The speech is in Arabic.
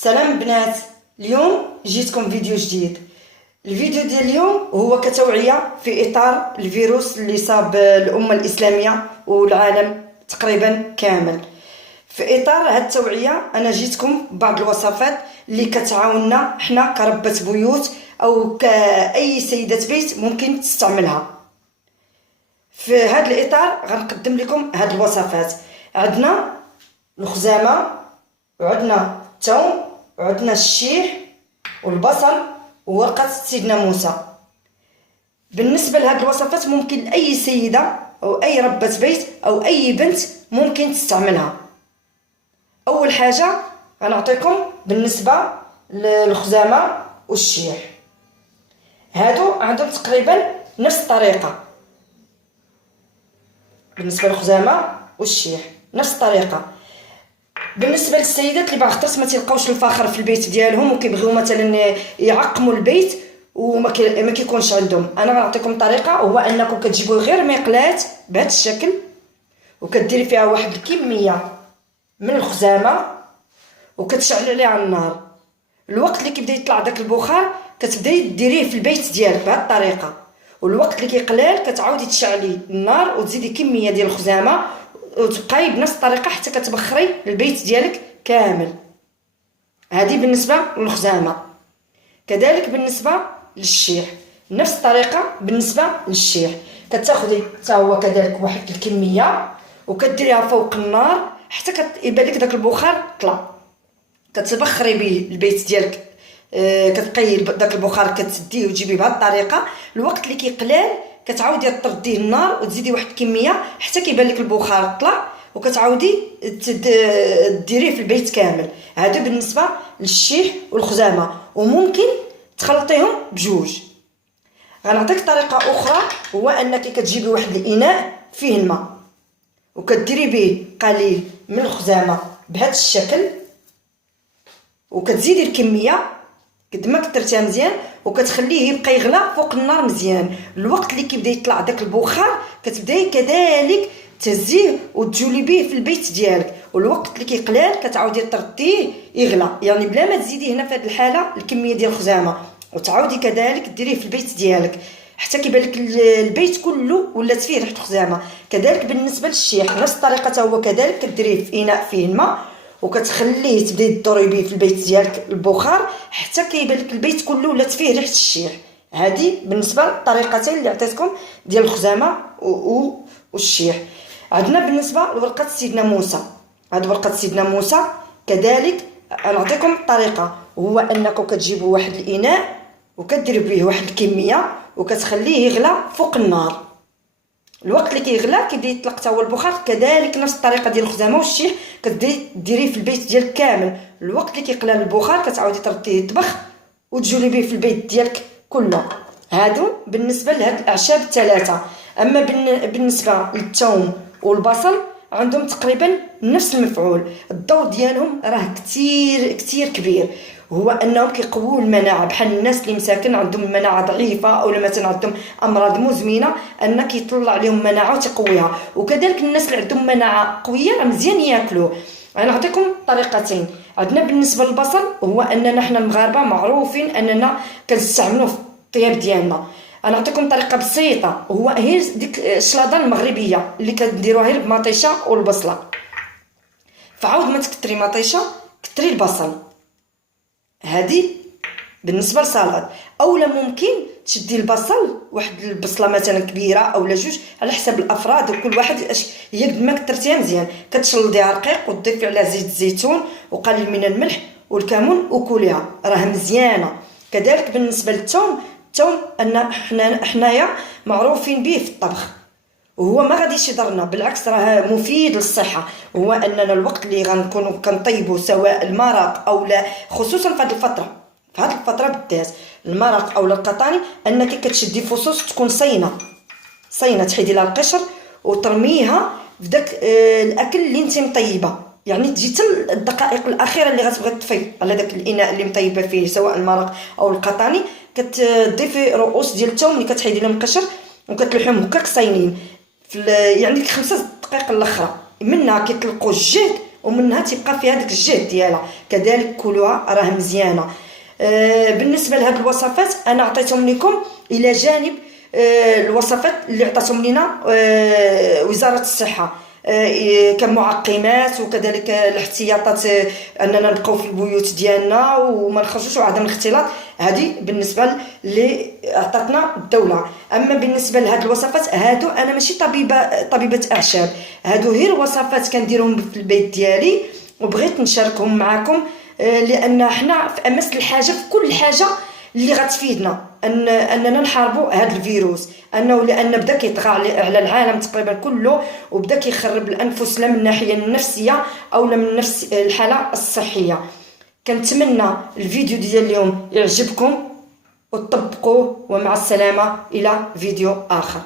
سلام بنات. اليوم جيتكم فيديو جديد. الفيديو ديال اليوم هو كتوعية في إطار الفيروس اللي صاب الأمة الإسلامية والعالم تقريبا كامل. في إطار هاد التوعية أنا جيتكم ببعض الوصفات اللي كتعاوننا حنا كربة بيوت أو كأي سيدة بيت ممكن تستعملها. في هاد الإطار غنقدم لكم هاد الوصفات. عندنا الخزامة وعندنا الثوم وعندنا الشيح والبصل وورقة سيدنا موسى. بالنسبة لهاد الوصفات ممكن أي سيدة أو أي ربة بيت أو أي بنت ممكن تستعملها. أول حاجة غنعطيكم بالنسبة للخزامة والشيح، هادو عندهم تقريبا نفس الطريقة. بالنسبة للخزامة والشيح نفس الطريقة. بالنسبه للسيدات اللي باغا خاطر ما تلقاوش الفخر في البيت ديالهم وكيبغيو مثلا يعقموا البيت وما كيكونش عندهم، انا غنعطيكم طريقه، هو انكم كتجيبوا غير مقلاه بهذا الشكل وكديري فيها واحد الكميه من الخزامه وكتشعل عليها النار. الوقت اللي كيبدا يطلع داك البخار كتبداي ديريه في البيت ديالك بهذه الطريقه، والوقت اللي كيقلال كتعاودي تشعلي النار وتزيدي كميه ديال الخزامه وتبقاي بنفس الطريقه حتى كتبخري البيت ديالك كامل. هذه بالنسبه للخزامه. كذلك بالنسبه للشيح نفس الطريقه. بالنسبه للشيح كتاخذي حتى هو كذلك واحد الكميه وكديريها فوق النار حتى كيبان لك داك البخار طلع، كتبخري به البيت ديالك. كتبقاي داك البخار كتسديه وتجيبيه بهذه الطريقه. الوقت اللي كيقلال كتعاودي ترديه النار وتزيدي واحد الكميه حتى كيبان لك البخار طلع وكتعاودي ديريه في البيت كامل. هذا بالنسبه للشيح والخزامه، وممكن تخلطيهم بجوج. غنعطيك طريقه اخرى، هو انك كتجيبي واحد الاناء فيه الماء وكديري به قليل من الخزامه بهذا الشكل وكتزيدي الكميه قد ما كثرتيها مزيان وكتخليه يبقى يغلى فوق النار مزيان. الوقت اللي كيبدا يطلع داك البخار كتبداي كذلك تهزيه وتجولي به في البيت ديالك، والوقت اللي كيقلال كتعاودي ترديه يغلى، يعني بلا ما تزيدي هنا في هذه الحاله الكميه ديال الخزامه، وتعاودي كذلك ديريه في البيت ديالك حتى كيبان لك البيت كله ولات فيه ريحه خزامه. كذلك بالنسبه للشيح نفس الطريقه حتى هو كذلك كديريه في اناء فيه الماء وكتخليه تبداي تدوري به في البيت ديالك البخار حتى كيبان لك البيت كله ولات فيه ريحه الشيح. هذه بالنسبه للطريقتين اللي عطيتكم ديال الخزامه والشيح. عندنا بالنسبه لورقه سيدنا موسى. هذه ورقه سيدنا موسى كذلك نعطيكم الطريقه، هو انكم كتجيبوا واحد الاناء وكديروا به واحد الكميه وكتخليه يغلى فوق النار. الوقت اللي كيغلى كيبدا يطلق حتى هو البخار، كذلك نفس الطريقه ديال الخزامه والشيح كديريه في البيت ديالك كامل. الوقت اللي كيقلى البخار كتعاودي ترديه يطبخ وتجولي به في البيت ديالك كله. هادو بالنسبه لهاد الاعشاب الثلاثه. اما بالنسبه للثوم والبصل عندهم تقريبا نفس المفعول، الدور ديالهم راه كتير كتير كبير، هو انهم كيقووا المناعه. بحال الناس اللي مساكن عندهم المناعه ضعيفه او مثلا عندهم امراض مزمنه ان كيطلع عليهم مناعه وتقويها، وكذلك الناس اللي عندهم مناعه قويه مزيان ياكلوه. غنعطيكم طريقتين. عندنا بالنسبه للبصل، هو اننا حنا المغاربه معروفين اننا كنستعملوه في الطياب ديالنا. غنعطيكم طريقه بسيطه، هو هي ديك الشلاضه المغربيه اللي كنديروها غير بمطيشه والبصله. فعاود ما تكتري مطيشه كتري البصل. هذه بالنسبه للسلطه. اولا ممكن تشدي البصل واحد البصله مثلا كبيره او جوج على حسب الافراد، وكل واحد هي قد ما كثرتيها مزيان كتشلضيها رقيق وتضيفي عليها زيت الزيتون وقليل من الملح والكمون وكليها راه مزيانه. كذلك بالنسبه للثوم، الثوم ان حنايا معروفين به في الطبخ، وهو ما غاديش يضرنا، بالعكس راه مفيد للصحه. هو اننا الوقت اللي غنكونوا كنطيبوا سواء المرق او لا، خصوصا في هذه الفتره بالذات المرق او القطاني، انك كتشدي فصوص تكون صينه تحيدي لها القشر وترميها في داك الاكل اللي انت مطيبه، يعني تجي حتى الدقائق الاخيره اللي غتبغي تطفي على داك الاناء اللي مطيبه فيه سواء المرق او القطاني، كتضيفي رؤوس ديال الثوم اللي كتحيدي لهم القشر وكتلوحهم هكاك صاينين في يعني 5 دقائق الاخرى منها كيطلقوا الجهد ومنها تبقى في هذاك الجهد ديالها. كذلك كلوها راه مزيانه. بالنسبه لهاد الوصفات انا عطيتهم لكم الى جانب الوصفات اللي عطاتهم لنا وزاره الصحه كمعقمات، وكذلك الاحتياطات اننا نبقاو في البيوت ديالنا وما نخرجوش وعدم الاختلاط. هذه بالنسبه اللي عطاتنا الدوله. اما بالنسبه لهاد الوصفات هادو انا ماشي طبيبه اعشاب، هادو غير وصفات كنديرهم في البيت ديالي وبغيت نشاركهم معكم، لان حنا في امس الحاجه في كل حاجه اللي غتفيدنا اننا نحاربوا هذا الفيروس، لان بدا كيطغى على العالم تقريبا كله، وبدا كيخرب الانفس لا من الناحيه النفسيه او لا من نفس الحاله الصحيه. كنتمنى الفيديو ديال اليوم يعجبكم وتطبقوه، ومع السلامه الى فيديو اخر.